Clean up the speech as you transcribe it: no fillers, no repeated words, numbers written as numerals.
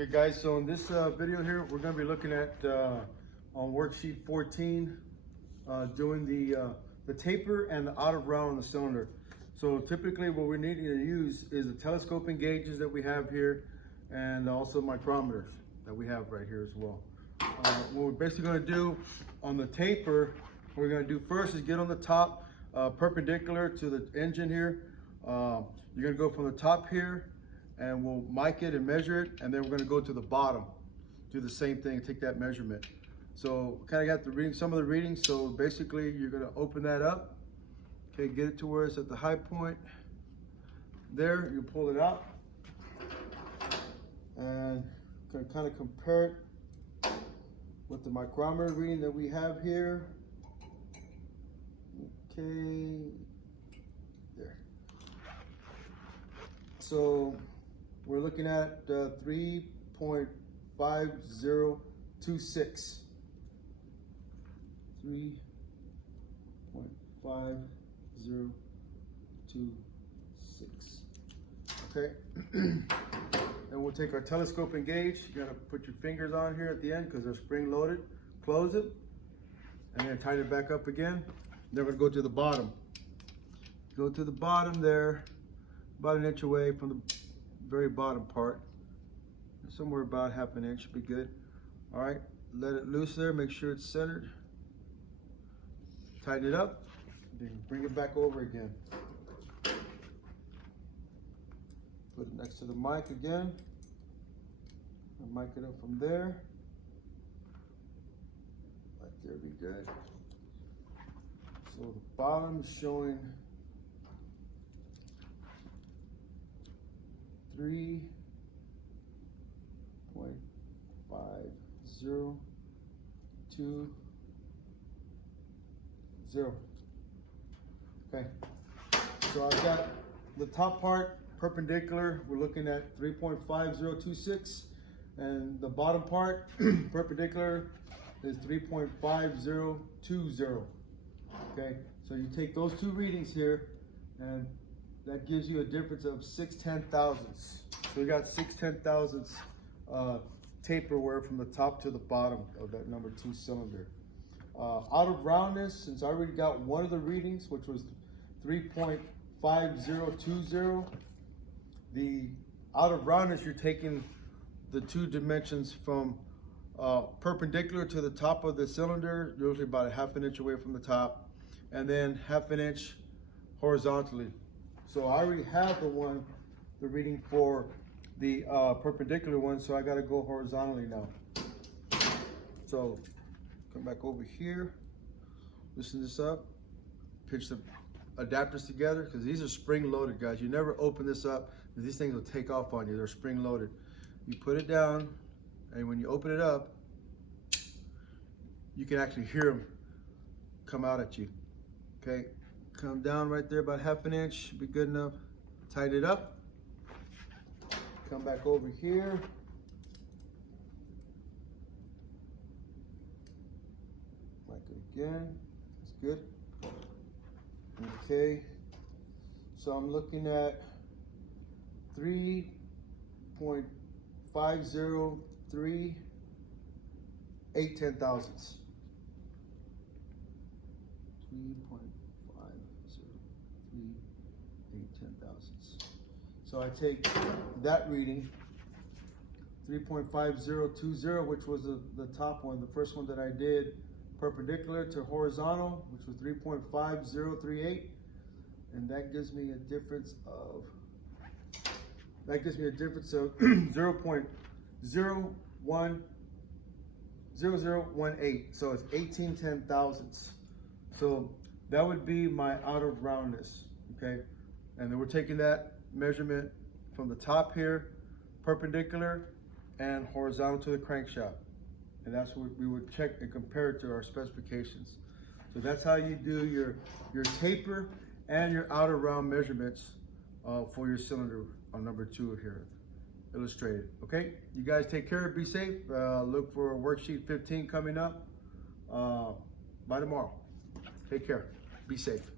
Okay guys, so in this video here, we're going to be looking at on worksheet 14, doing the taper and the out of round on the cylinder. So typically what we need to use is the telescoping gauges that we have here and also micrometers that we have right here as well. What we're basically going to do on the taper, what we're going to do first is get on the top perpendicular to the engine here. You're going to go from the top here, and we'll mic it and measure it, and then we're going to go to the bottom, do the same thing, take that measurement. So kind of got the reading, some of the readings. So basically you're going to open that up, okay, get it to where it's at the high point there. You pull it out and kind of compare it with the micrometer reading that we have here. Okay, there. So we're looking at 3.5026. 3.5026. Okay. And we'll take our telescoping gauge. You gotta put your fingers on here at the end because they're spring loaded. Close it, and then tighten it back up again. Then we're gonna go to the bottom. Go to the bottom there, about an inch away from the very bottom part. Somewhere about half an inch would be good. All right, let it loose there, make sure it's centered. Tighten it up, then bring it back over again. Put it next to the mic again. And mic it up from there. Right there would be good. So the bottom is showing 3.5020. Okay, so I've got the top part perpendicular. We're looking at 3.5026, and the bottom part perpendicular is 3.5020. Okay, so you take those two readings here, and that gives you a difference of 6/10,000. So we got 6/10,000 taper wear from the top to the bottom of that number 2 cylinder. Out of roundness, since I already got one of the readings, which was 3.5020, the out of roundness, you're taking the two dimensions from perpendicular to the top of the cylinder, usually about a half an inch away from the top, and then half an inch horizontally. So I already have the reading for the perpendicular one, so I got to go horizontally now. So come back over here, loosen this up, pinch the adapters together, because these are spring loaded, guys. You never open this up, these things will take off on you. They're spring loaded. You put it down, and when you open it up, you can actually hear them come out at you. Okay, come down right there about half an inch, should be good enough. Tighten it up. Come back over here. Like it again. That's good. Okay. So I'm looking at 3.503 8/10,000. 3.503 8/10,000. So I take that reading, 3.5020, which was the top one, the first one that I did, perpendicular to horizontal, which was 3.5038, and that gives me a difference of 0.0018. So it's 18/10,000. So that would be my out of roundness. Okay, and then we're taking that measurement from the top here, perpendicular and horizontal to the crankshaft, and that's what we would check and compare it to our specifications. So that's how you do your taper and your out of round measurements for your cylinder on number 2 here illustrated. Okay, you guys take care, be safe. Look for worksheet 15 coming up by tomorrow. Take care, be safe.